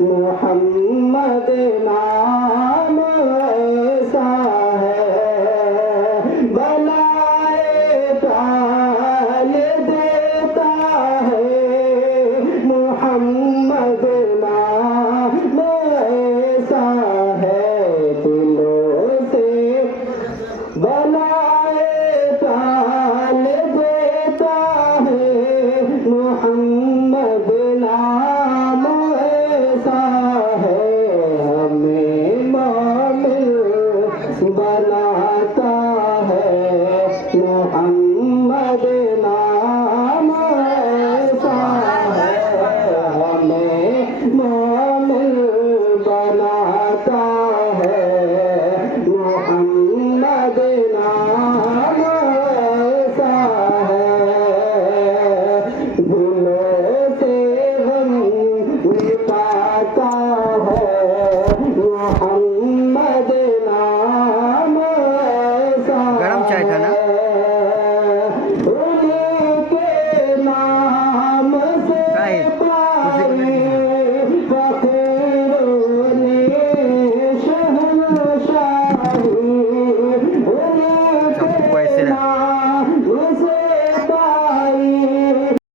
मोहम्मद नाम ऐसा है बनाए टाल देता है मोहम्मद नाम ऐसा है दिलों से बनाए टाल देता है मोहम्मद नाम ऐसा है हमें मोमिन बनाता है मोहम्मद नाम ऐसा है हमें